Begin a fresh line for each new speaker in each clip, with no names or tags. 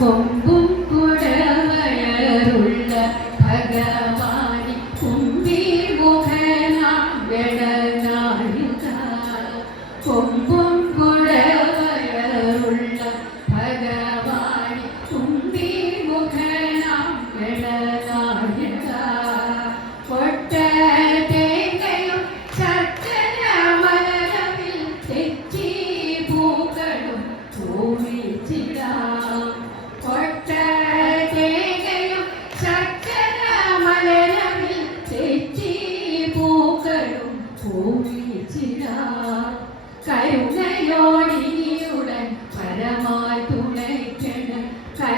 കൊമ്പും കുടവയറുള്ള ഭഗവാനി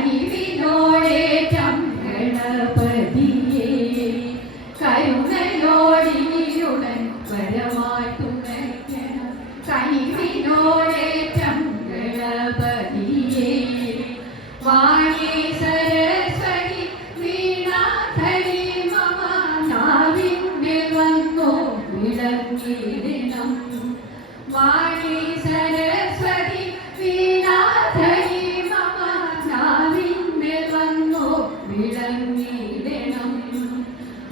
Ani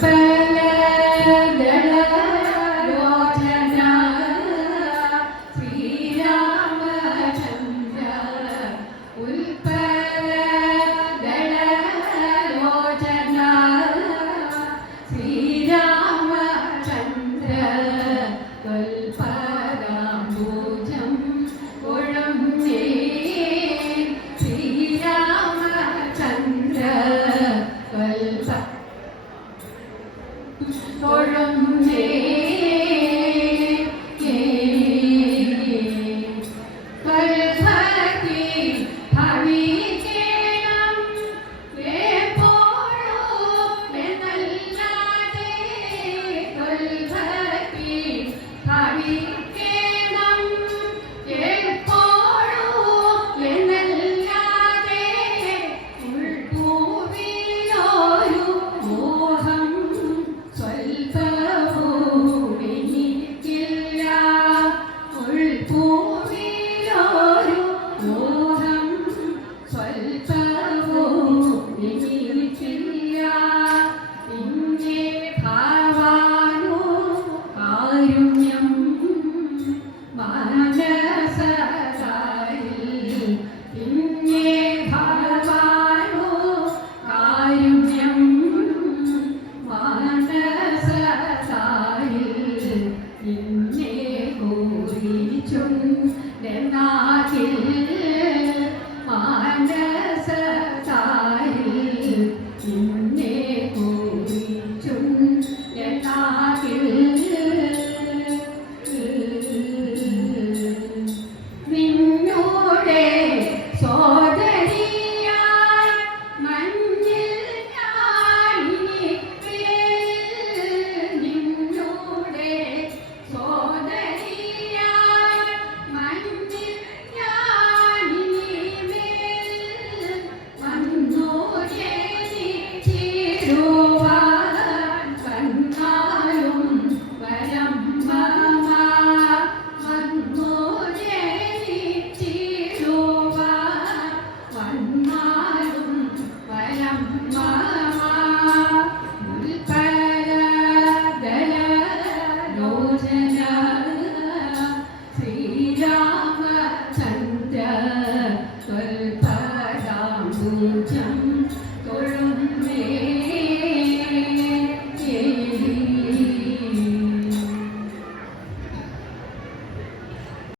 Bye. Jesus.